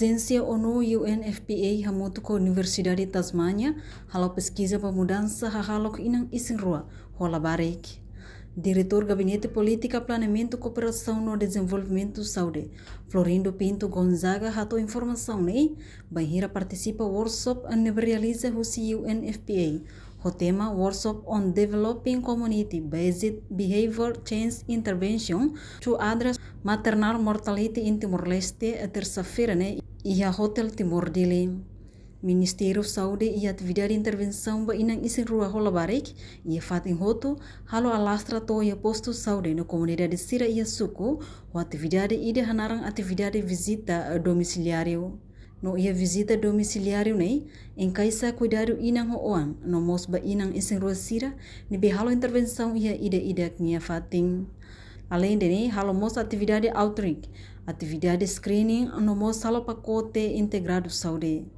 Agência ONU UNFPA hamutu ko Universidade de Tasmânia halau pesquisa para mudança hahalok inang isinrua rola barek. Diretor Gabinete Política, Planeamento e Cooperação no Desenvolvimento Saúde, Florindo Pinto Gonzaga, hatou informação né? Bahira participa workshop e realiza o UNFPA. O tema Workshop on Developing Community-Based Behavior Change Intervention to Address Maternal Mortality in Timor-Leste a terça-feira né? E a Hotel Timor-Dili. Ministério Saúde e atividade de intervenção ba inang isin rua rola barek e a fatin hoto halo alastra to e posto saúde na comunidade Sira e Suku o atividade ide hanarang atividade visita domiciliário. No ia visita domiciliário né em kaisa cuidado inang hoang no mos ba inang isin rua Sira ni be halo intervenção ia ide nia fatin. Além de né halo mos atividade outreach, atividade screening no mos halo pacote integrado saúde.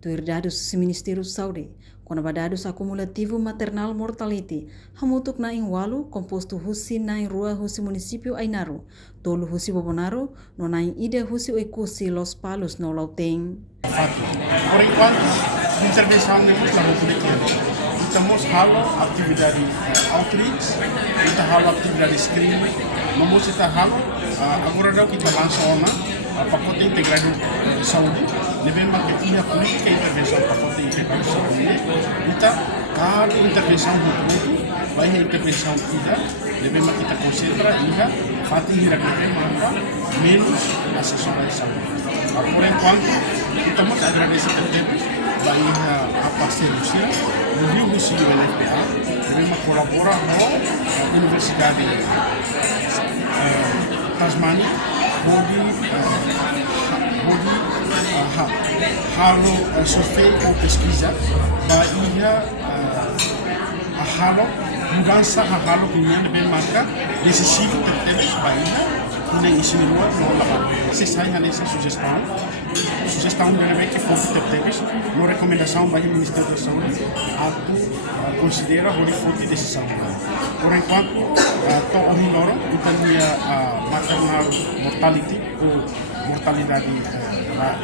Tuir dados do Ministério da Saúde, com dados acumulativo maternal mortality, hamutuk na walu composto husi na rua husi município Ainaro, tolu husi Bobonaro, no na ida husi oikusi Los Palos no Lauteng. Por enquanto, intervenção nenhuma na rua estamos halo atividade outreach, kita halo atividade screening, namun kita halo agora não kita langsung pacote integrado de saúde, devemos manter a política de intervenção pacote integrado de saúde. Kita cada intervenção muito, vai a intervenção kita, devemos kita concentra ia fatin hira menos assessoria de saúde. Por enquanto, estamos agradecendo a todos, vai a parceria do Rio do Sul UNFPA, devemos colaborar com a Universidade Tasmânia, halo survei ou pesquisa bahia halo mudança halo punya lebih maka decisivo tertentu bahia punya isi luar no lama sisanya nessa sugestão de que fosse tertentu no recomendação bahia Ministério da Saúde atu considera hori fonte de decisão. Por enquanto to ohiloro utania maternal mortality ou mortalidade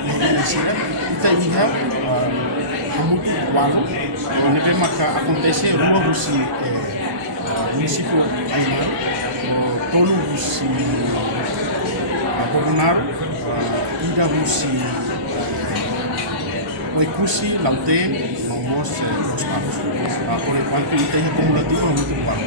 Indonesia kita lihat kemudian baru lebih maka acontece rua husi município Ainaro tolu husi Bobonaro ida husi Oikusi Lauteng nomos Los Palos por enquanto kita acumulativo muito baru.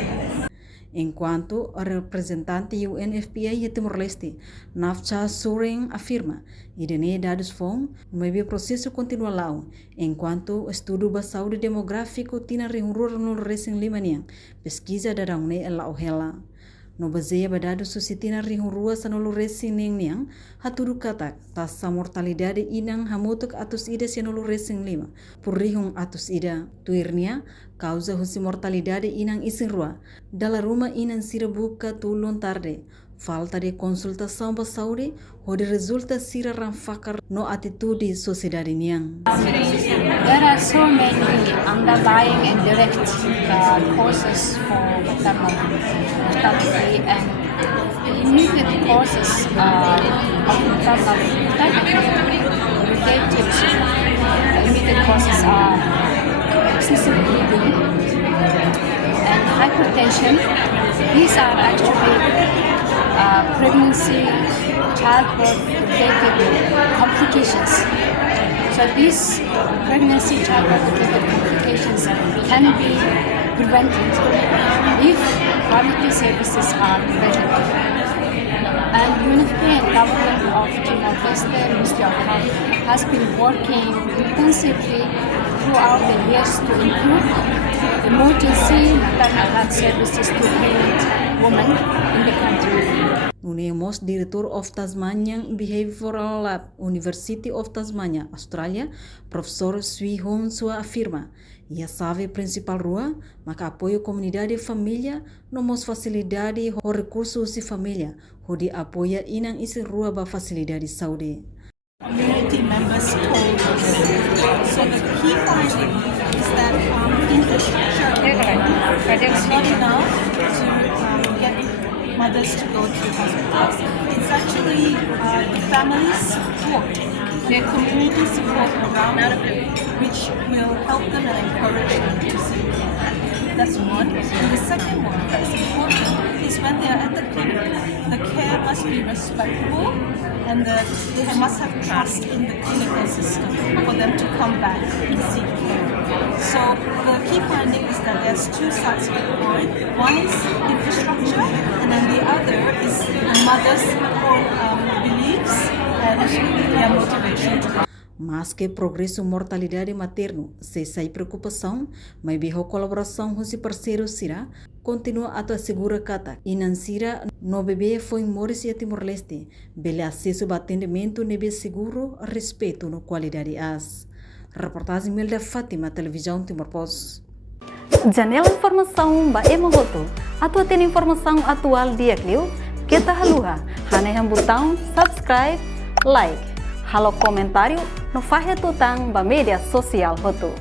Enquanto a representante UNFPA de Timor-Leste, Nafcha Suring, afirma que dados FOM no processo continua lá, enquanto o estudo da saúde demográfico tina rural no recém limanian, pesquisa da raune ela ohela. No baseia dados susitina rua sanolo recém niang, haturu katak, tasa mortalidade inang hamutuk atus ida sanolo recém lima, por rihung atus ida, tuirnia, causa husi mortalidade inang isin rua, dala rumah inang sira buka tulun tarde, falta de consultação para saúde, onde resulta sira ranfakar no atitude sociedade niang. There are so many underlying and direct causes for maternal mortality, and the immediate causes of maternal mortality related immediate causes are excessive bleeding and hypertension. These are actually pregnancy, childbirth-related complications. So these pregnancy, childbirth-related complications can be prevented if quality services are available. And UNFPA and government of Timor-Leste, Ministry of Health, has been working intensively throughout the years to improve emergency maternal health services to pregnant women in the country. Unemos Director of Tasmanian Behavioral Lab, University of Tasmania, Australia, Professor Sui Hong Sua afirma, ia sabe principal rua, maka apoio comunidade e família, nomos facilidade o recursos de família, onde apoia inang isi rua ba facilidade saúde. Community members told us. So the key finding is that infrastructure is not enough to get mothers to go to hospitals. It's actually the family's support their community support around them, which will help them and encourage them to seek care. That's one. And the second one that's important is when they are at the clinic, the care must be respectful and they must have trust in the clinical system for them to come back and seek care. So the key finding is that there's two sides of the coin. One is infrastructure, and then the other is the mother's own beliefs and their motivation to. Mas que progresso mortalidade materno, se sai preocupação, mas biho colaboração com os parceiros será, continua a assegura kata. E não será, no bebê foi moris e Timor-Leste, bele acesso ao atendimento nebe seguro, respeito no qualidade as. Reportagem Milda Fátima, Televisão Timor-Post. Janela informação ba emogoto. Atua tem informação atual dia kliu, kita haluha, haneham botão subscribe, like. Halo komentário no faixa tutang ba media sosial hotu.